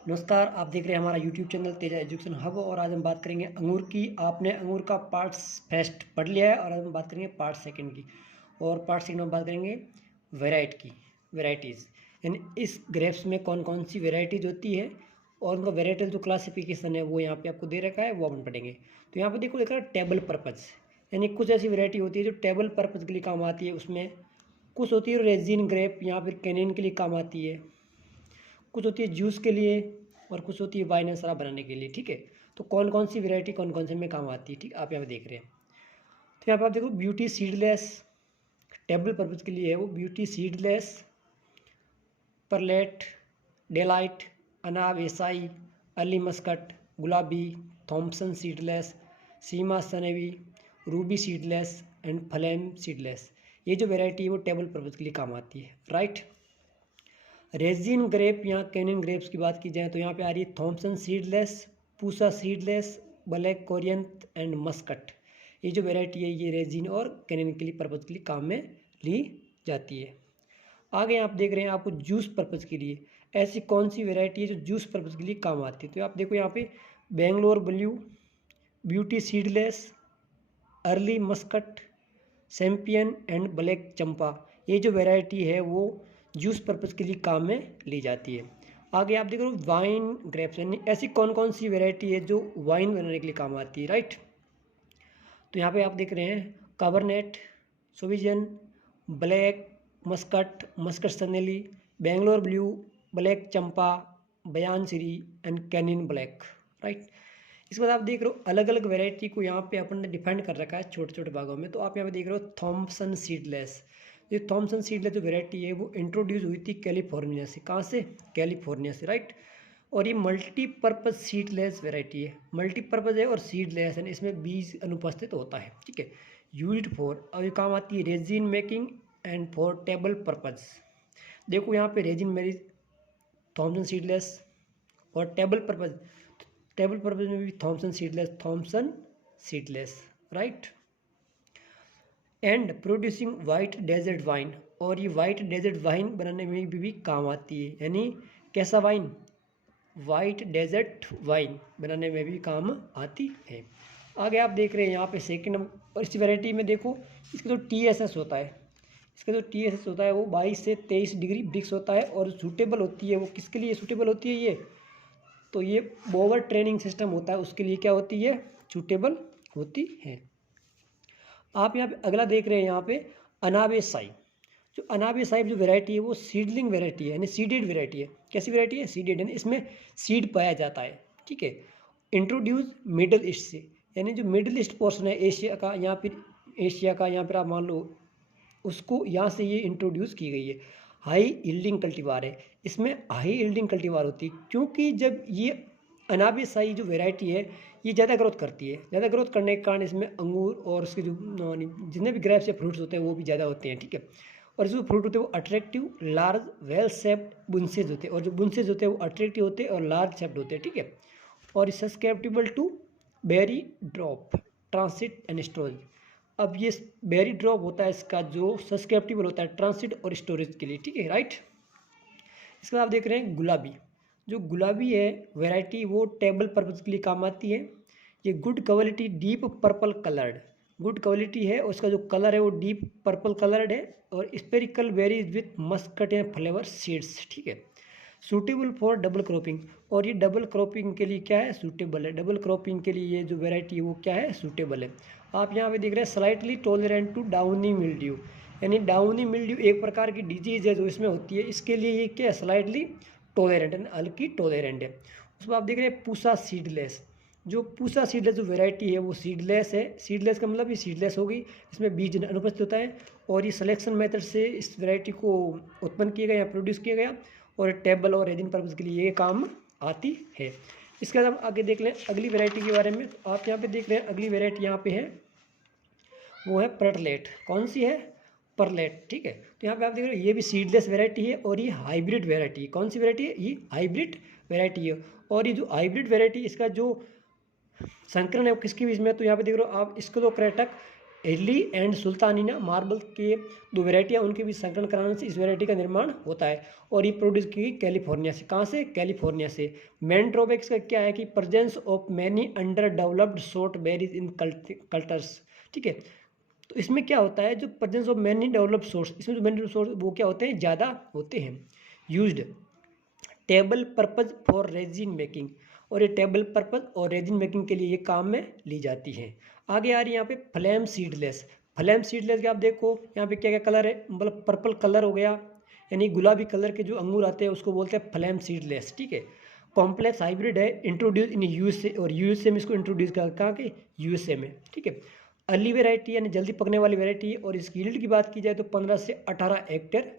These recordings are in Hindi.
नमस्कार, आप देख रहे हैं हमारा YouTube channel Teja education hub और आज हम बात करेंगे अंगूर की। आपने अंगूर का पार्ट्स फर्स्ट पढ़ लिया है और आज हम बात करेंगे पार्ट सेकंड की। और पार्ट सेकंड में बात करेंगे वेराइटीज़, यानी इस ग्रेप्स में कौन कौन सी वेराइटीज़ होती है और उनका वेराइटल जो क्लासिफिकेशन है वो यहाँ पे आपको दे रखा है, वो अपन पढ़ेंगे। तो यहाँ पे देखो लिखा है टेबल पर्पज़, यानी कुछ ऐसी वेराइटी होती है जो टेबल पर्पज़ के लिए काम आती है। उसमें कुछ होती है रेजिन ग्रेप या फिर कैनिन के लिए काम आती है, कुछ होती है जूस के लिए और कुछ होती है वाइन एंड शराब बनाने के लिए। ठीक है, तो कौन कौन सी वैरायटी कौन कौन से में काम आती है, ठीक आप यहाँ पे देख रहे हैं। तो यहाँ पे आप देखो ब्यूटी सीडलेस टेबल पर्पज़ के लिए है वो, ब्यूटी सीडलेस, परलेट, डेलाइट, अनाब एसाई, early muscat, Gulabi, Thompson seedless, सीमा सनेवी, ruby seedless and flame seedless. ये जो वैरायटी है वो टेबल पर्पज़ के लिए काम आती है, राइट। रेजिन ग्रेप या कैनिन ग्रेप्स की बात की जाए तो यहाँ पे आ रही है Thompson seedless, Pusa seedless, black Corinth and muscat. ये जो वैरायटी है ये रेजिन और कैनिन के लिए पर्पज़ के लिए काम में ली जाती है। आगे आप देख रहे हैं आपको जूस पर्पज़ के लिए ऐसी कौन सी वैरायटी है जो जूस पर्पज़ के लिए काम आती है। तो आप देखो यहाँ पे Bangalore blue, beauty seedless, early muscat, champion and black Champa. ये जो वैरायटी है वो जूस पर्पज़ के लिए काम में ली जाती है। आगे आप देख रहे हो वाइन ग्रेप्स, यानी ऐसी कौन कौन सी वैरायटी है जो वाइन बनाने के लिए काम आती है, राइट। तो यहाँ पे आप देख रहे हैं Cabernet, Sauvignon, black muscat, muscat सनेली, बेंगलोर ब्लू, ब्लैक चंपा, बयान सीरी एंड कैनिन ब्लैक, राइट। इसके बाद आप देख रहे हो अलग अलग वैरायटी को यहाँ पे अपन ने डिफाइन कर रखा है छोटे छोटे भागों में। तो आप यहाँ पे देख रहे हो थॉम्सन सीडलेस। ये थॉम्सन सीडलेस जो वैरायटी है वो इंट्रोड्यूस हुई थी कैलिफोर्निया से। कहाँ से? कैलिफोर्निया से, राइट। और ये मल्टीपर्पज़ सीडलेस वैरायटी है, मल्टीपर्पज़ है और सीडलेस है, इसमें बीज अनुपस्थित होता है, ठीक है। यूज्ड फॉर, और ये काम आती है raisin making and for table purpose. देखो यहाँ पे रेजिन मेरी थॉम्सन सीडलेस और टेबल पर्पज़ में भी Thompson seedless, right. And producing white dessert wine, और ये वाइट डेजर्ट वाइन बनाने में भी काम आती है, यानी कैसा वाइन? वाइट डेजर्ट वाइन बनाने में भी काम आती है। आगे आप देख रहे हैं यहाँ पे सेकेंड नंबर, और इस वैरायटी में देखो इसका जो TSS होता है, इसका जो TSS होता है वो 22 से 23 डिग्री ब्रिक्स होता है। और सूटेबल होती है वो किसके लिए सूटेबल होती है ये? तो ये बोवर ट्रेनिंग सिस्टम होता है उसके लिए क्या होती है? सूटेबल होती है। आप यहाँ पे अगला देख रहे हैं यहाँ पे अनाबे साई। जो अनाबे साहिब जो वैरायटी है वो सीडलिंग वैरायटी है, यानी सीडेड वैरायटी है। कैसी वैरायटी है? सीडेड, यानी इसमें सीड पाया जाता है, ठीक है। इंट्रोड्यूस मिडल ईस्ट से, यानी जो मिडल ईस्ट पोर्शन है एशिया का या फिर आप मान लो उसको, यहाँ से ये इंट्रोड्यूस की गई है। हाई यील्डिंग कल्टीवार है, इसमें हाई यील्डिंग कल्टीवार होती है क्योंकि जब ये अनाबे साई जो वैरायटी है ये ज़्यादा ग्रोथ करती है। ज़्यादा ग्रोथ करने के कारण इसमें अंगूर और उसके जो जितने भी ग्रेप्स या फ्रूट्स होते हैं वो भी ज़्यादा होते हैं, ठीक है। और जो फ्रूट होते हैं वो अट्रैक्टिव, लार्ज, वेल शेप्ड बुंसेज होते हैं, और जो बुंसेज होते हैं वो अट्रैक्टिव होते हैं और लार्ज शेप्ड होते हैं, ठीक है। और susceptible to berry drop, transit and storage. अब ये बेरी ड्रॉप होता है इसका जो सस्केप्टिबल होता है ट्रांसिट और स्टोरेज के लिए, ठीक है, राइट। इसके बाद आप देख रहे हैं गुलाबी। जो गुलाबी है वैरायटी वो टेबल पर्पज़ के लिए काम आती है। ये good quality deep purple coloured, good quality है, उसका जो कलर है वो डीप पर्पल कलर्ड है और spherical varies with Muscat and flavour seeds, ठीक है। सूटेबल फॉर डबल क्रॉपिंग, और ये डबल क्रॉपिंग के लिए क्या है? सूटेबल है। डबल क्रॉपिंग के लिए ये जो वैरायटी है वो क्या है? सूटेबल है। आप यहाँ पे देख रहे हैं slightly tolerant to downy mildew, यानी डाउनी मिल्ड्यू एक प्रकार की डिजीज़ है जो इसमें होती है, इसके लिए ये क्या है? स्लाइटली टॉलरेंट, यानी हल्की टॉलरेंट है। उसमें आप देख रहे हैं पूसा सीडलेस। जो पूसा सीडलेस जो वैरायटी है वो सीडलेस है। सीडलेस का मतलब ये सीडलेस होगी, इसमें बीज अनुपस्थित होता है और ये सिलेक्शन मेथड से इस वैरायटी को उत्पन्न किया गया या प्रोड्यूस किया गया और टेबल और रेजिन पर्पज़ के लिए ये काम आती है। इसके बाद हम आगे देख लें अगली वैरायटी के बारे में। तो आप यहाँ पे देख रहे हैं अगली वैरायटी यहाँ पे है वो है परलेट। कौन सी है? परलेट, ठीक है। तो यहाँ पे आप देख रहे हो ये भी सीडलेस वैरायटी है और ये हाइब्रिड वैरायटी है। कौन सी वैरायटी है? ये हाइब्रिड वैरायटी है। और ये जो हाइब्रिड वैरायटी इसका जो संकरण है वो किसके बीच में? तो यहाँ पे देख रहे हो आप इसको तो क्रेटक एर्ली एंड सुल्तानिया मार्बल के दो वेराइटियाँ, उनके बीच संकलन कराने से इस वेराइटी का निर्माण होता है और ये प्रोड्यूस की कैलिफोर्निया से। कहाँ से? कैलिफोर्निया से। मेन ड्रॉबैक्स का क्या है कि presence of many under developed short berries in cultures. ठीक है, तो इसमें क्या होता है, जो presence of many developed source, इसमें जो मैनी सोर्स वो क्या होते हैं, ज़्यादा होते हैं। Used table purpose for resin making, और ये टेबल पर्पज और रेजिन मेकिंग के लिए ये काम में ली जाती हैं। आगे आ रही है यहाँ पे फ्लेम सीडलेस। फ्लेम सीडलेस के आप देखो यहाँ पे क्या क्या कलर है, मतलब पर्पल कलर हो गया, यानी गुलाबी कलर के जो अंगूर आते हैं उसको बोलते हैं फ्लेम सीडलेस। ठीक है, कॉम्प्लेक्स हाइब्रिड है, इंट्रोड्यूस इन यूएसए, और यूएसए में इसको इंट्रोड्यूस कर कहाँ के, यूएसए में। ठीक है, अर्ली वेराइटी यानी जल्दी पकने वाली वेराइटी है, और इसकी यील्ड की बात की जाए तो 15 से 18 हेक्टेयर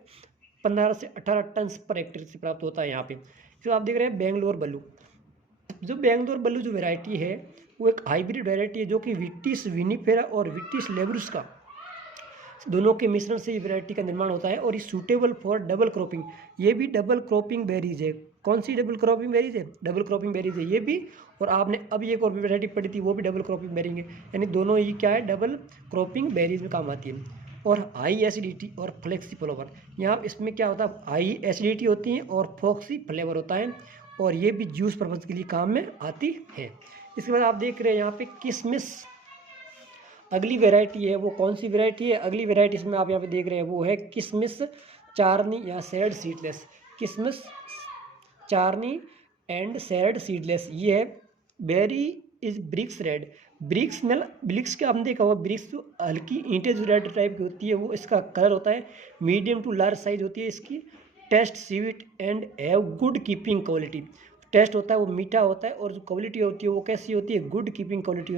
15 से 18 टन पर हेक्टेयर से प्राप्त होता है यहाँ पे। जो आप देख रहे हैं बेंगलोर बल्लू, जो बेंगलोर बल्लू जो वेराइटी है वो एक हाइब्रिड वेराइटी है जो कि विक्टिस विनिफेरा और विक्टिस लेब्रुस्का दोनों के मिश्रण से ये वेराइटी का निर्माण होता है, और ये सूटेबल फॉर डबल क्रॉपिंग। ये भी डबल क्रॉपिंग बेरीज है। कौन सी डबल क्रॉपिंग बेरीज है? डबल क्रॉपिंग बेरीज है ये भी, और आपने अभी एक और भी वेराइटी पढ़ी थी वो भी डबल क्रॉपिंग बेरिंग है, यानी दोनों ही क्या है, डबल क्रॉपिंग बेरीज में काम आती है। और हाई एसिडिटी और फ्लेक्सी फ्लेवर, यहाँ इसमें क्या होता है, हाई एसिडिटी होती है और फ्लेक्सी फ्लेवर होता है, और ये भी जूस पर्पज के लिए काम में आती है। इसके बाद आप देख रहे हैं यहाँ पे किशमिश, अगली वेराइटी है वो कौन सी वेराइटी है? अगली वेराइटी इसमें आप यहाँ पे देख रहे हैं वो है किशमिश चारनी या सैड सीडलेस। किशमिश चारनी एंड सैड सीडलेस, ये है berry is brix red. Brix में ब्रिक्स का हमने देखा हुआ, ब्रिक्स जो हल्की ईंटें जो रेड टाइप की होती है वो इसका कलर होता है, मीडियम टू लार्ज साइज होती है इसकी, taste sweet and have good keeping quality. Taste होता है वो मीठा होता है, और जो क्वालिटी होती है वो कैसी होती है, गुड कीपिंग क्वालिटी।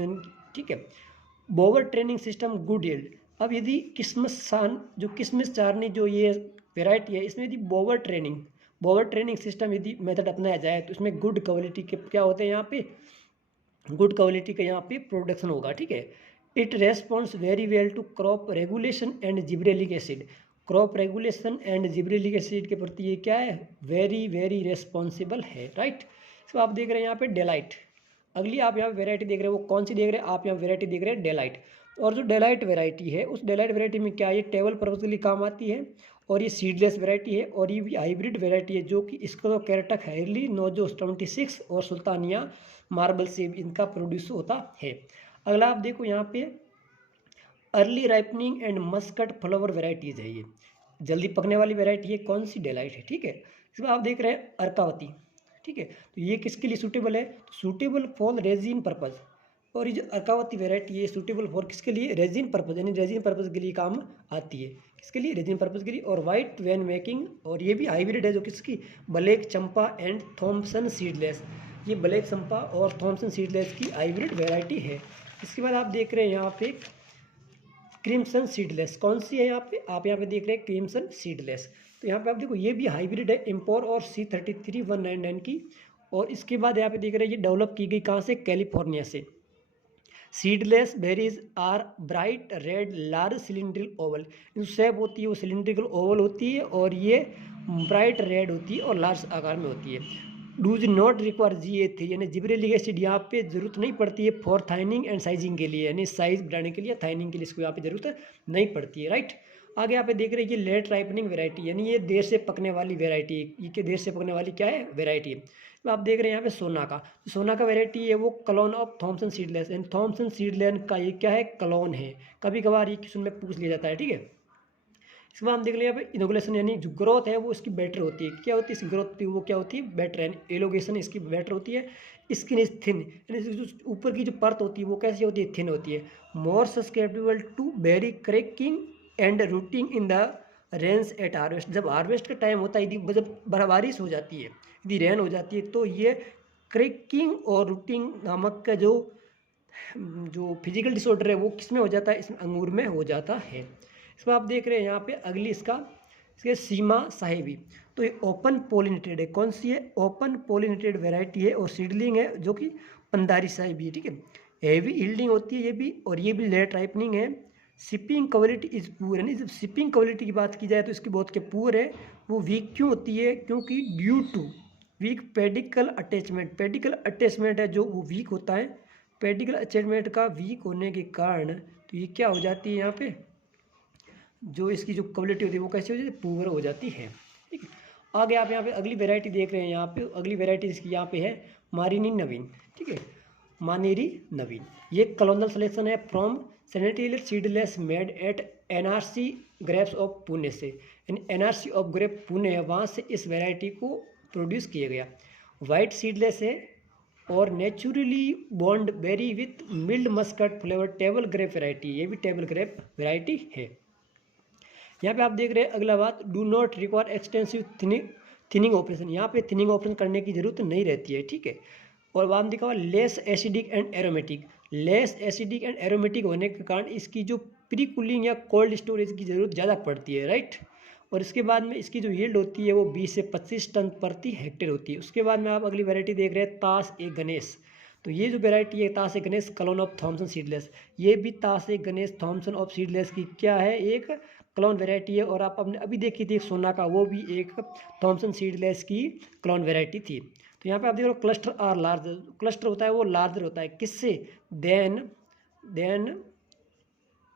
ठीक है, बोवर ट्रेनिंग सिस्टम गुड यील्ड। अब यदि जो किशमिश चारनी जो ये वेराइटी है इसमें यदि बोवर ट्रेनिंग सिस्टम यदि मेथड अपनाया जाए तो इसमें गुड क्वालिटी के क्या होते हैं, यहाँ पे गुड क्वालिटी का यहाँ पे प्रोडक्शन होगा। ठीक है, it responds very well to crop regulation and gibberellic acid. Crop regulation and gibberellic acid के प्रति ये क्या है, वेरी वेरी रेस्पॉन्सिबल है। राइट, तो आप देख रहे हैं यहाँ पे डेलाइट। अगली आप यहाँ वेराइटी देख रहे हैं वो कौन सी देख रहे हैं, आप यहाँ वेराइटी देख रहे हैं डेलाइट। और जो डेलाइट वेराइटी है उस डेलाइट वेराइटी में क्या है, ये टेबल पर्पज के लिए काम आती है, और ये सीडलेस वेराइटी है, और ये भी हाइब्रिड वेराइटी है जो कि इसको कैरेटक हैरली नोजो 26 और सुल्तानिया मार्बल से भी इनका प्रोड्यूस होता है। अगला आप देखो यहाँ पे early ripening and Muscat flower varieties है, ये जल्दी पकने वाली वेराइटी है, कौन सी, डेलाइट है। ठीक है, इसमें आप देख रहे हैं अर्कावती। ठीक है, तो ये किसके लिए सूटेबल है, सूटेबल फॉर रेजिन पर्पज। और ये जो अर्कावती वेराइटी है सूटेबल फॉर किसके लिए, रेजिन पर्पज, यानी रेजिन पर्पज के लिए काम आती है, किसके लिए, रेजिन पर्पज के लिए। और वाइट वैन मेकिंग, और ये भी हाइब्रिड है जो किसकी, black Champa and Thompson seedless. ये ब्लैक चंपा और थॉम्पसन सीडलेस की हाइब्रिड वेराइटी है। इसके बाद आप देख रहे हैं यहाँ पे क्रिम्सन सीडलेस, कौन सी है यहाँ पे, आप यहाँ पे देख रहे हैं क्रिम्सन सीडलेस। तो यहाँ पे आप देखो ये भी हाइब्रिड है, इम्पोर और C33199 की। और इसके बाद यहाँ पे देख रहे हैं ये डेवलप की गई कहाँ से, कैलिफोर्निया से। Seedless berries are bright red large cylindrical oval, जो शेप होती है वो सिलिंड्रिकल ओवल होती है, और ये ब्राइट रेड होती है और लार्ज आकार में होती है। डूज नॉट रिक्वायर GA3, यानी जिब्रेलिक एसिड यहाँ पे जरूरत नहीं पड़ती है फॉर थाइनिंग एंड साइजिंग के लिए, यानी साइज बढ़ाने के लिए, थाइनिंग के लिए इसको यहाँ पे जरूरत नहीं पड़ती है। राइट, आगे यहाँ पे देख रहे हैं ये लेट राइपनिंग वेराइटी, यानी ये देर से पकने वाली वेराइटी, ये देर से पकने वाली क्या है, वेराइटी है। तो आप देख रहे हैं यहाँ पे सोना का वेराइटी है वो clone of Thompson seedless, and Thompson seedless का ये क्या है, क्लोन है। कभी कभार ये क्वेश्चन में पूछ लिया जाता है। ठीक है, इसके बाद हम देख लें यहाँ पे इनोगुलेशन, यानी जो ग्रोथ है वो इसकी बेटर होती है। क्या होती है इसकी ग्रोथ, वो क्या होती है, बेटर, यानी एलोगेशन इसकी बेटर होती है। स्किन इज थिन, यानी जो ऊपर की जो परत होती है वो कैसी होती है, थिन होती है। More susceptible to very cracking and rotting in the rains at harvest, जब हार्वेस्ट का टाइम होता है, यदि जब बारिश हो जाती है, यदि रेन हो जाती है, तो ये क्रैकिंग और रूटिंग नामक का जो फिजिकल डिसऑर्डर है वो किस में हो जाता है, इसमें अंगूर में हो जाता है। इसमें आप देख रहे हैं यहाँ पे अगली इसके सीमा साहेबी, तो ये ओपन पोलिनेटेड है, कौन सी है, ओपन पोलिनेटेड वेराइटी है, और सीडलिंग है जो कि पंदारी साहेबी है। ठीक है, हेवी यील्डिंग होती है ये भी, और ये भी लेट राइपनिंग है। शिपिंग क्वालिटी इज पुअर, यानी जब शिपिंग क्वालिटी की बात की जाए तो इसकी बहुत के पुअर है। वो वीक क्यों होती है, क्योंकि due to weak pedicel attachment है जो वो वीक होता है। पेडिकल अटैचमेंट का वीक होने के कारण तो ये क्या हो जाती है, यहाँ पे जो इसकी जो क्वालिटी होती है वो कैसी हो जाती है, पुअर हो जाती है। ठीक है, आगे आप यहाँ पे अगली वेराइटी देख रहे हैं, यहाँ पे अगली वेराइटी इसकी यहाँ पे है मारिनी नवीन। ठीक है, मानेरी नवीन, ये कलोनल सिलेक्शन है from sanitary seedless made at NRC grapes of Pune से, यानी एनआरसी ऑफ ग्रेप पुणे है, वहाँ से इस वेराइटी को प्रोड्यूस किया गया। वाइट सीडलेस है और naturally bold berry with mild muscat flavour table grape variety, ये भी टेबल ग्रेप वेराइटी है। यहाँ पे आप देख रहे हैं अगला बात, do not require extensive thinning operation, यहाँ पे थिनिंग ऑपरेशन करने की जरूरत नहीं रहती है। ठीक है, और वहाँ दिखा हुआ less acidic and aromatic, less acidic and aromatic होने के कारण इसकी जो प्री कूलिंग या कोल्ड स्टोरेज की ज़रूरत ज़्यादा पड़ती है, राइट। और इसके बाद में इसकी जो यील्ड होती है वो 20 से 25 टन प्रति हेक्टेयर होती है। उसके बाद में आप अगली वैरायटी देख रहे हैं तास ए गणेश, तो ये जो वैरायटी है Tas A Ganesh clone of Thompson seedless, ये भी Tas A Ganesh Thompson of seedless की क्या है, एक क्लोन वेराइटी है। और आप अपने अभी देखी थी सोना का, वो भी एक थॉमसन सीडलेस की क्लोन वेराइटी थी। तो यहाँ पे आप देख रहे हो क्लस्टर आर लार्ज, क्लस्टर होता है वो लार्जर होता है किससे, देन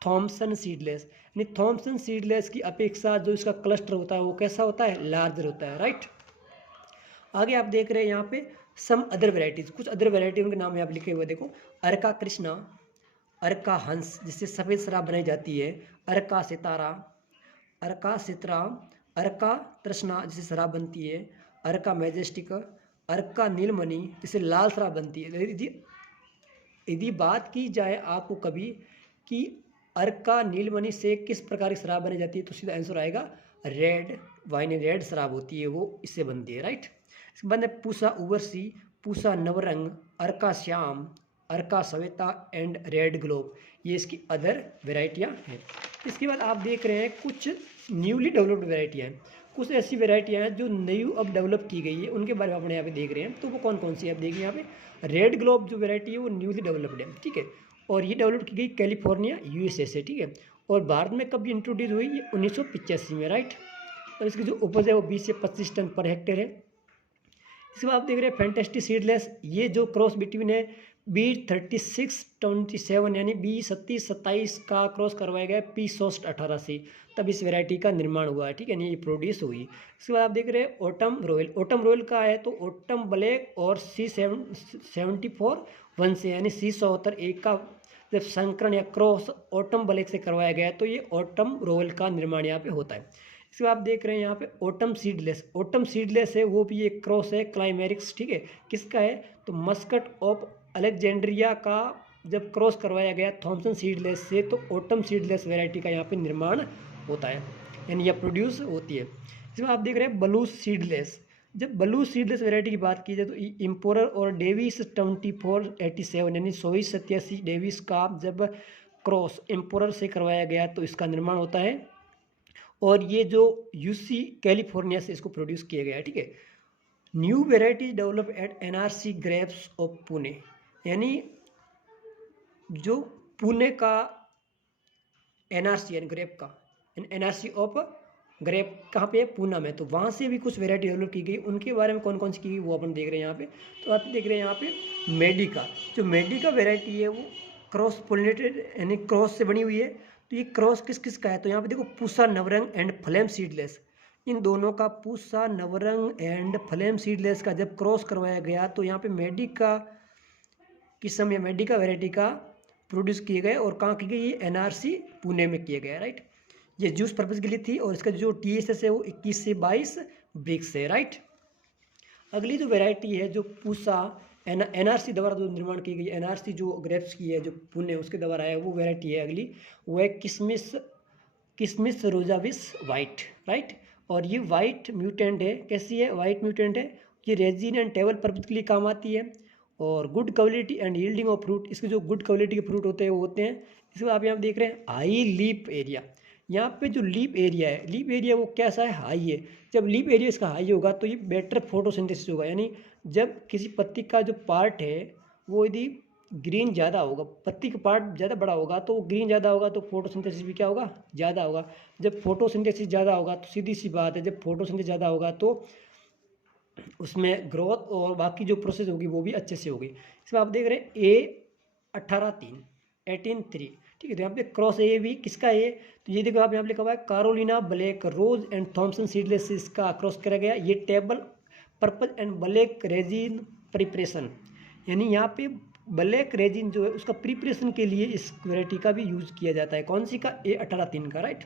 थॉमसन सीडलेस, यानी थॉमसन सीडलेस की अपेक्षा जो इसका क्लस्टर होता है वो कैसा होता है, लार्जर होता है, राइट। आगे आप देख रहे हैं यहाँ पे सम अदर वेराइटीज, कुछ अदर वेराइटी उनके नाम यहाँ पे लिखे हुए देखो, अर्का कृष्णा, अर्का हंस जिससे सफ़ेद शराब बनाई जाती है, अर्का सितारा, अर्का सितरा, अर्का तृष्णा जिससे शराब बनती है, अर्का मैजेस्टिक, अर्का नीलमणि जिससे लाल शराब बनती है। यदि बात की जाए आपको कभी कि अर्का नीलमणि से किस प्रकार की शराब बनी जाती है, तो सीधा आंसर आएगा रेड वाइन, रेड शराब होती है वो इससे बनती है, राइट। इसके बाद है पूसा उवर्सी, पूसा नवरंग, अर्का श्याम, अर्का सवेता एंड रेड ग्लोब, ये इसकी अदर वेराइटियाँ हैं। इसके बाद आप देख रहे हैं कुछ न्यूली डेवलप्ड वेराइटियाँ हैं, कुछ ऐसी वेराइटियाँ हैं जो न्यू अब डेवलप की गई है, उनके बारे में अपने यहाँ पे देख रहे हैं। तो वो कौन कौन सी है आप देखिए, यहाँ पे रेड ग्लोब जो वेराइटी है वो न्यूली डेवलप्ड है, ठीक है, और ये डेवलप की गई कैलिफोर्निया यूएसए से, ठीक है। और भारत में कब इंट्रोड्यूस हुई, ये 1985 में, राइट। और इसकी जो उपज है वो 20 से 25 टन पर हेक्टेयर है। इसके बाद आप देख रहे हैं फैंटेस्टिक सीडलेस, ये जो क्रॉस बिटवीन है B3627 यानी B3727 का क्रॉस करवाया गया P18 से, तब इस वैरायटी का निर्माण हुआ है, ठीक है, नहीं ये प्रोड्यूस हुई। इसके बाद आप देख रहे हैं ओटम रॉयल, ओटम रॉयल का है तो ओटम ब्लैक और C74 वन से, यानी C171 का जब संकरण या क्रॉस ओटम ब्लैक से करवाया गया तो ये ओटम रॉयल का निर्माण यहाँ पे होता है। इसके बाद आप देख रहे हैं यहाँ पे ओटम सीडलेस, ओटम सीडलेस है वो भी एक क्रॉस है क्लाइमेरिक्स, ठीक है, किसका है तो मस्कट ऑफ अलेक्जेंड्रिया का जब क्रॉस करवाया गया थॉमसन सीडलेस से, तो ओटम सीडलेस वैरायटी का यहाँ पे निर्माण होता है, यानी यह प्रोड्यूस होती है। इसमें आप देख रहे हैं ब्लू सीडलेस, जब ब्लू सीडलेस वैरायटी की बात की जाए तो इम्पोरर और डेविस 2487 यानी 2487 डेविस का जब क्रॉस इम्पोरर से करवाया गया तो इसका निर्माण होता है, और ये जो यूसी कैलिफोर्निया से इसको प्रोड्यूस किया गया है, ठीक है। New varieties develop at NRC grapes of Pune, यानी जो पुणे का एनआरसी यानी ग्रेप का एनआरसी ऑफ ग्रेप कहाँ पे है, पूना में, तो वहाँ से भी कुछ वेराइटी डेवलप की गई, उनके बारे में कौन कौन सी की गई वो अपन देख रहे हैं यहाँ पे। तो आप देख रहे हैं यहाँ पे मेडिका, जो मेडिका वेराइटी है वो क्रॉस पोलिनेटेड यानी क्रॉस से बनी हुई है। तो ये क्रॉस किस किस का है, तो यहाँ पे देखो Pusa Navrang and flame seedless, इन दोनों का Pusa Navrang and flame seedless का जब क्रॉस करवाया गया तो यहाँ पे मेडिका किस्म या मेडिका वेराइटी का प्रोड्यूस किए गए, और कहाँ की गई, ये एनआरसी पुणे में किया गया, राइट। ये जूस पर्पज़ के लिए थी, और इसका जो TSS है वो 21 से 22 ब्रिक्स है, राइट। अगली जो वेराइटी है जो पूसा एनआरसी द्वारा जो निर्माण की गई, एनआरसी जो ग्रेप्स की है जो पुणे उसके द्वारा है, वो वेराइटी है अगली, वो है किसमिस रोजाविस वाइट, राइट। और ये वाइट म्यूटेंट है, कैसी है, वाइट म्यूटेंट है, ये रेजिन एंड टेबल पर्पज़ के लिए काम आती है, और good quality and yielding of fruit, इसके जो गुड क्वालिटी के फ्रूट होते हैं वो होते हैं। इसमें आप यहाँ देख रहे हैं हाई लीप एरिया, यहाँ पे जो लीप एरिया है, लीप एरिया वो कैसा है, हाई है। जब लीप एरिया इसका हाई होगा तो ये बेटर फोटोसिंथेसिस होगा, यानी जब किसी पत्ती का जो पार्ट है वो यदि ग्रीन ज़्यादा होगा, पत्ती का पार्ट ज़्यादा बड़ा होगा तो ग्रीन ज़्यादा होगा, तो फोटोसिंथेसिस भी क्या होगा, ज़्यादा होगा। जब फोटोसिंथेसिस ज़्यादा होगा तो सीधी सी बात है, जब फोटोसिंथेसिस ज़्यादा होगा तो उसमें ग्रोथ और बाकी जो प्रोसेस होगी वो भी अच्छे से होगी। इसमें आप देख रहे हैं A18 3 ठीक है। तो यहाँ पे क्रॉस ए भी किसका है, तो ये देखो आप यहाँ पे लिखा हुआ है Carolina black rose and Thompson seedless से इसका क्रॉस करा गया। ये table purple and black raisin preparation, यानी यहाँ पे ब्लैक रेजिन जो है उसका प्रिपरेशन के लिए इस वैरायटी का भी यूज़ किया जाता है। कौन सी का, A18 का, राइट।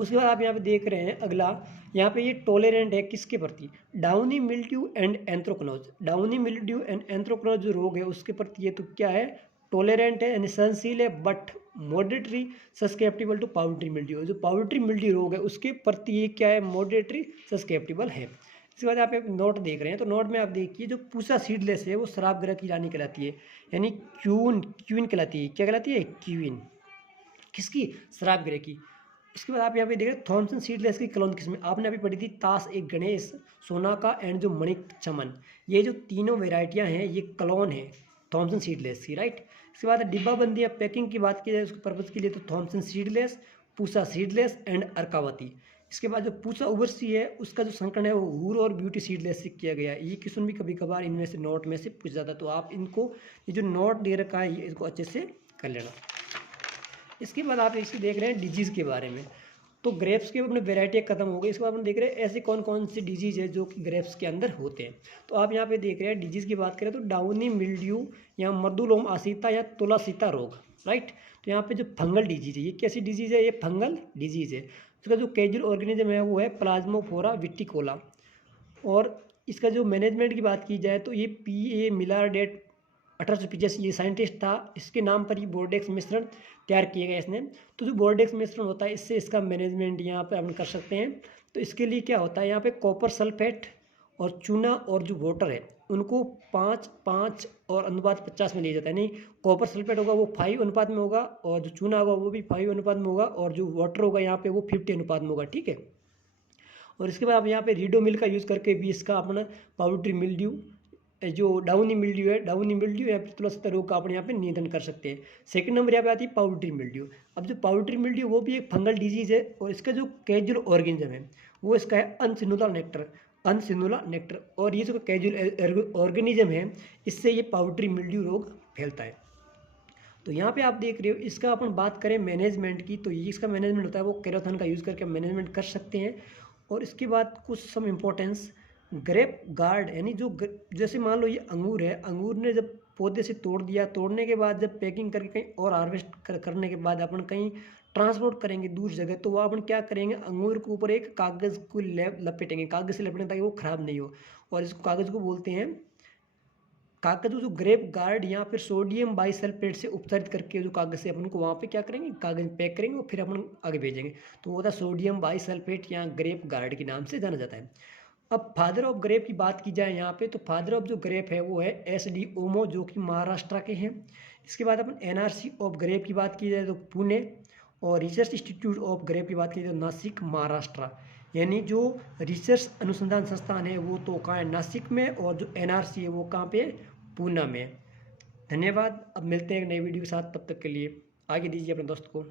उसके बाद आप यहाँ पे देख रहे हैं अगला, यहाँ पे ये टॉलरेंट है किसके प्रति, downy mildew and anthracnose. Downy mildew and anthracnose जो रोग है उसके प्रति ये तो क्या है, टॉलरेंट है यानी सहनशील है, बट मॉडरेटरी सस्केप्टिबल टू पाउडरी मिल्ड्यू। जो पाउडरी मिल्ड्यू रोग है उसके प्रति ये क्या है, मॉडरेटरी सस्केप्टिबल है। इसके बाद आप एक नोट देख रहे हैं, तो नोट में आप देखिए जो पूसा सीडलेस है वो शराब ग्रह की रानी कहलाती है, यानी क्वीन कहलाती है। क्या कहलाती है, क्वीन, किसकी, शराब ग्रह की। इसके बाद आप यहाँ पे देख रहे हैं थॉमसन सीडलेस की क्लोन किस्में, आपने अभी पढ़ी थी ताश एक गणेश, सोनाका एंड जो मणिक चमन, ये जो तीनों वेराइटियाँ हैं ये क्लोन है थॉमसन सीडलेस की, राइट। इसके बाद डिब्बाबंदी या पैकिंग की बात की जाए उसके पर्पज़ के लिए तो Thompson seedless, Pusa seedless and Arkavati. इसके बाद जो पूसा उबरसी है उसका जो संकलन है वो हूर और ब्यूटी सीडलेस से किया गया है। ये क्वेश्चन भी कभी कभार इनमें से नोट में से पूछ जाता है, तो आप इनको ये जो नोट दे रखा है इसको अच्छे से कर लेना। इसके बाद आप इसे देख रहे हैं डिजीज़ के बारे में, तो ग्रेप्स के अपने वेराइटी खत्म हो गई। इसके बाद हम देख रहे हैं ऐसे कौन कौन से डिजीज़ है जो कि ग्रेप्स के अंदर होते हैं। तो आप यहाँ पे देख रहे हैं डिजीज़ की बात करें तो डाउनी मिल्ड्यू या मर्दुलोम आसिता या तुलासिता रोग, राइट। तो यहाँ पे जो फंगल डिजीज़ है ये कैसी डिजीज़ है, ये फंगल डिजीज़ है। उसका जो कैजुअल ऑर्गेनिज्म है वो है प्लाज्मोफोरा विटिकोला। और इसका जो मैनेजमेंट की बात की जाए तो ये P.A. मिलारडेट 1885 ये साइंटिस्ट था, इसके नाम पर ही बोर्डेक्स मिश्रण तैयार किया गया इसने। तो जो बोर्डेक्स मिश्रण होता है इससे इसका मैनेजमेंट यहाँ पर हम कर सकते हैं। तो इसके लिए क्या होता है, यहाँ पे कॉपर सल्फेट और चूना और जो वाटर है उनको 5:5 और अनुपात 50 में लिया जाता है। नहीं, कॉपर सल्फेट होगा वो 5 अनुपात में होगा, और जो चूना होगा वो भी 5 अनुपात में होगा, और जो वाटर होगा यहाँ पे वो 50 अनुपात में होगा, ठीक है। और इसके बाद आप यहाँ पे रीडो मिल का यूज़ करके भी इसका अपना पाउडरी मिल्ड्यू जो डाउनी मिल्ड्यू है, डाउनी मिल्ड्यू या फिर तुलसी रोग का अपने यहाँ पे नियंत्रण कर सकते हैं। सेकंड नंबर यहाँ पे आती है पाउडरी मिल्ड्यू। अब जो पाउडरी मिल्ड्यू वो भी एक फंगल डिजीज़ है, और इसका जो कैजुअल ऑर्गेनिज्म है वो इसका है अनसिनुला नेक्टर, अनसिनुला नेक्टर। और ये जो कैजुअल ऑर्गेनिज्म है इससे ये पाउडरी मिल्ड्यू रोग फैलता है। तो यहाँ पे आप देख रहे हो इसका अपन बात करें मैनेजमेंट की, तो ये इसका मैनेजमेंट होता है वो कैरोथन का यूज़ करके मैनेजमेंट कर सकते हैं। और इसके बाद कुछ सम इम्पोर्टेंस, ग्रेप गार्ड यानी जो जैसे मान लो ये अंगूर है, अंगूर ने जब पौधे से तोड़ दिया, तोड़ने के बाद जब पैकिंग करके कहीं और हार्वेस्ट करने के बाद अपन कहीं ट्रांसपोर्ट करेंगे दूर जगह, तो वो अपन क्या करेंगे, अंगूर के ऊपर एक कागज़ को लपेटेंगे, कागज़ से लपेटेंगे ताकि वो ख़राब नहीं हो। और इसको कागज़ को बोलते हैं कागज़ जो ग्रेप गार्ड या फिर सोडियम बाइसल्फेट से उपचारित करके जो कागज़ से अपन को वहाँ पे क्या करेंगे, कागज़ पैक करेंगे और फिर अपन आगे भेजेंगे, तो वो होता है सोडियम बाइसल्फेट या ग्रेप गार्ड के नाम से जाना जाता है। अब फादर ऑफ ग्रेप की बात की जाए यहाँ पे, तो फादर ऑफ जो ग्रेप है वो है SD ओमो जो कि महाराष्ट्र के हैं। इसके बाद अपन NRC ऑफ ग्रेप की बात की जाए तो पुणे, और रिसर्च इंस्टीट्यूट ऑफ ग्रेप की बात की जाए तो नासिक महाराष्ट्र। यानी जो रिसर्च अनुसंधान संस्थान है वो तो कहाँ है, नासिक में, और जो NRC है वो कहाँ पे, पूना में। धन्यवाद। अब मिलते हैं एक नई वीडियो के साथ, तब तक के लिए आगे दीजिए अपने दोस्त को।